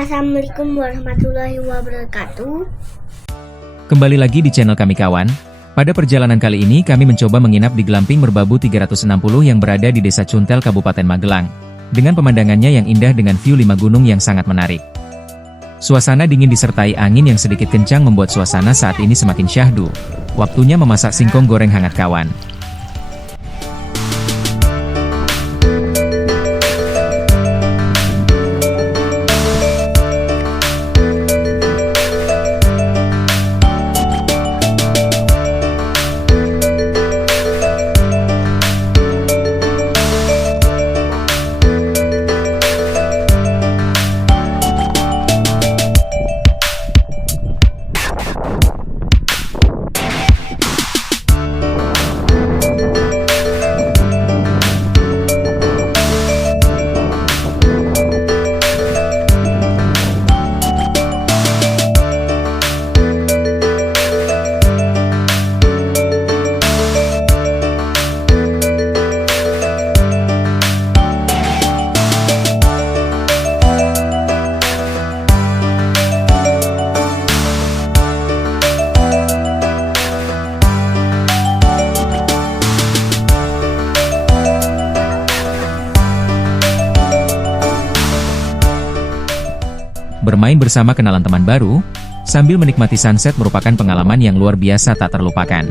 Assalamualaikum warahmatullahi wabarakatuh. Kembali lagi di channel kami kawan. Pada perjalanan kali ini kami mencoba menginap di Glamping Merbabu 360 yang berada di Desa Cuntel Kabupaten Magelang. Dengan pemandangannya yang indah dengan view 5 gunung yang sangat menarik. Suasana dingin disertai angin yang sedikit kencang membuat suasana saat ini semakin syahdu. Waktunya memasak singkong goreng hangat kawan. Bermain bersama kenalan teman baru, sambil menikmati sunset merupakan pengalaman yang luar biasa tak terlupakan.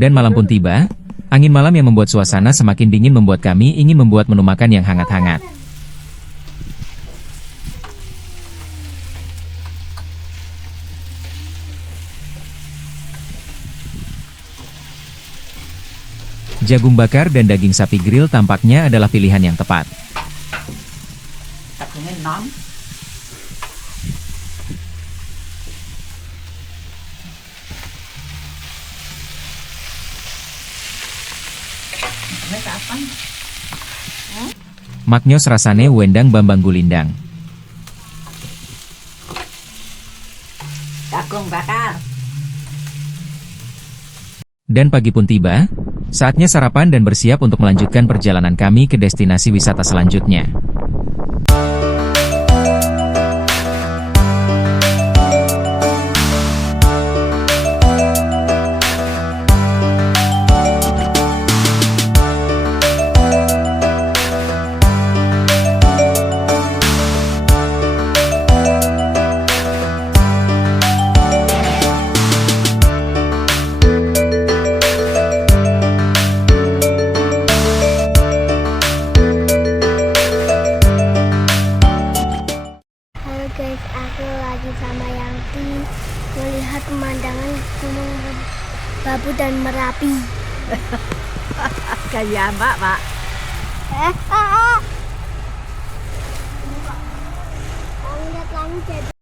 Dan malam pun tiba, angin malam yang membuat suasana semakin dingin membuat kami ingin membuat menu makan yang hangat-hangat. Jagung bakar dan daging sapi grill tampaknya adalah pilihan yang tepat. Maknyos rasane wendang bambang gulindang. Jagung bakar. Dan pagi pun tiba, saatnya sarapan dan bersiap untuk melanjutkan perjalanan kami ke destinasi wisata selanjutnya. Melihat pemandangan Gunung Merbabu dan Merapi. Kayak Mbak, Pak. Lihat langit jadi